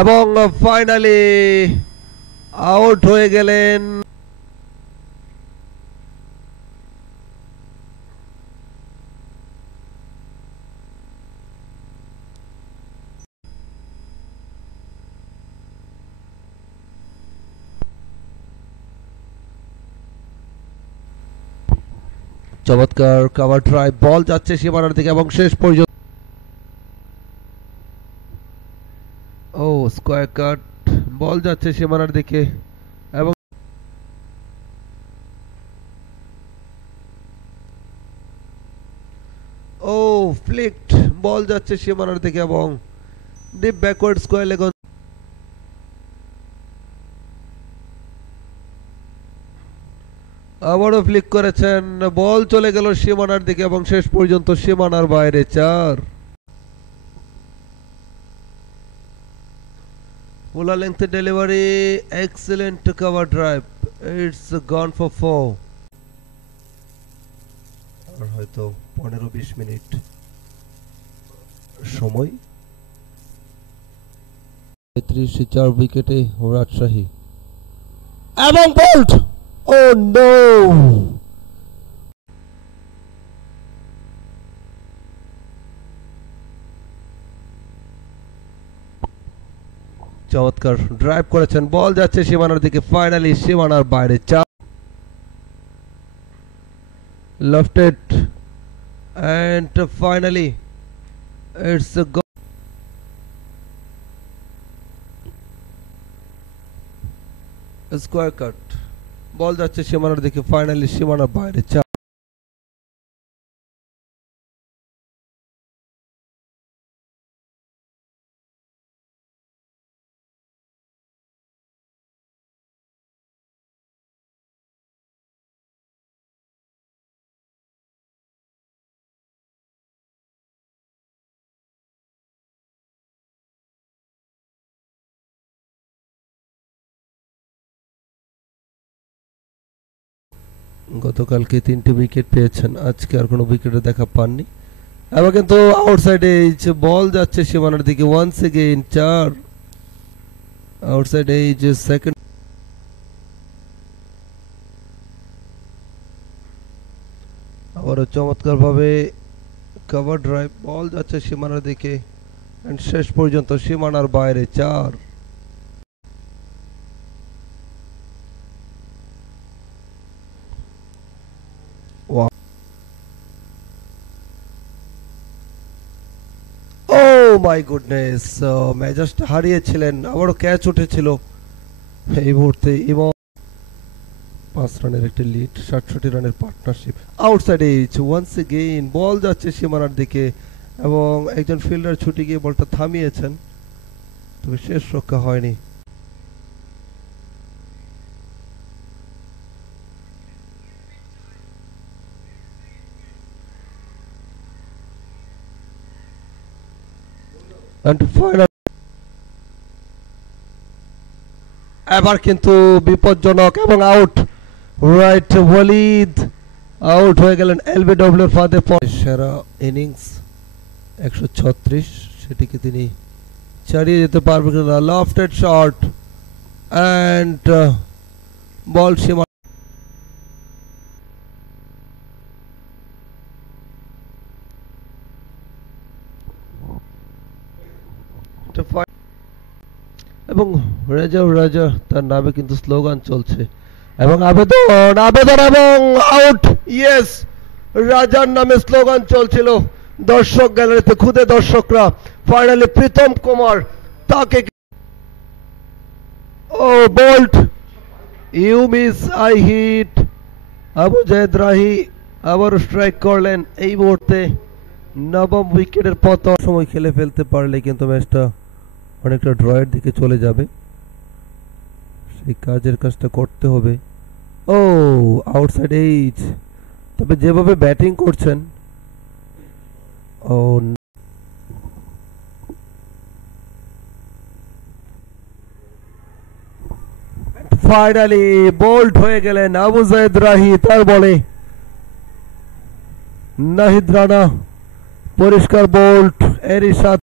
এবং finally out হয়ে গেলেন। চমৎকার কভার ট্রাই, বল যাচ্ছে সীমানার দিকে এবং শেষ পর্যন্ত ও স্কয়ার কাট, বল যাচ্ছে সীমানার দিকে এবং ও ফ্লিকড, বল যাচ্ছে সীমানার দিকে এবং ডিপ ব্যাকওয়ার্ড স্কয়ার লেগ। আবারও ফ্লিক করেছেন, বল চলে গেল সীমানার দিকে এবং শেষ পর্যন্ত সীমানার বাইরে 4। Fuller length delivery, excellent cover drive, it's gone for 4। আর হয়তো 15-20 মিনিট সময়। 33-4 উইকেটে রাজশাহী এবং বোল্ট, ও নো, চমৎকার ড্রাইভ করেছেন, বল যাচ্ছে সীমানার দিকে, ফাইনালি সীমানার বাইরে 4। lofted and finally it's a square cut, ball যাচ্ছে সীমানার দিকে, ফাইনালি সীমানার বাইরে 4। গতকালকে 3টে উইকেট পেয়েছেন, আজকে আর কোনো উইকেটে দেখা পাননি। এবার কিন্তু আউটসাইড এজ, বল যাচ্ছে সীমানার দিকে, once again 4। Outside edge second, আবারও চমৎকার ভাবে কভার ড্রাইভ, বল যাচ্ছে সীমানার দিকে এন্ড শেষ পর্যন্ত সীমানার বাইরে 4। মাই গুডনেস, ম্যাচটা হারিয়েছিলেন, আবারও ক্যাচ উঠেছিল এই মুহূর্তে এবং 5 রানের একটি লিড, 67 রানের partnership. Outside edge once again, ball যাচ্ছে সীমানার দিকে এবং একজন ফিল্ডার ছুটে গিয়ে বলটা থামিয়েছেন, তবে শেষ রক্ষা হয়নি। এবার কিন্তু বিপজ্জনক এবং আউট, রাইট, ওয়ালিদ আউট হয়ে গেলেন এলবিডব্লিউর ফাঁদে। সেরা ইনিংস 136, সেটিকে তিনি ছাড়িয়ে যেতে পারবেন কিনা। লফটেড শট এন্ড বল সীমা, এবং রাজা তার নামে কিন্তু স্লোগান চলছে এবং আবেদন আবেদন এবং আউট। ইয়েস, রাজার নামে স্লোগান চলছিল দর্শক গ্যালারিতে, খুদে দর্শকরা। ফাইনালি প্রীতম কুমার তাকে, oh bowled, you miss I hit, Abu Jayed Rahi আবারও স্ট্রাইক করলেন এই মুহূর্তে। নবম উইকেটের পতন, সময় খেলে ফেলতে পারলে কিন্তু ম্যাচটা অনেকটা ড্রয়ের দিকে চলে যাবে, সেই কাজটা করতে হবে। ও আউটসাইড এজ, তবে যেভাবে ব্যাটিং করছেন, ও ফাইনালি বোল্ড হয়ে গেলেন আবু জায়েদ রাহি, তার বলে নাহিদ রানা পরিষ্কার বোল্ড। এরই সাথে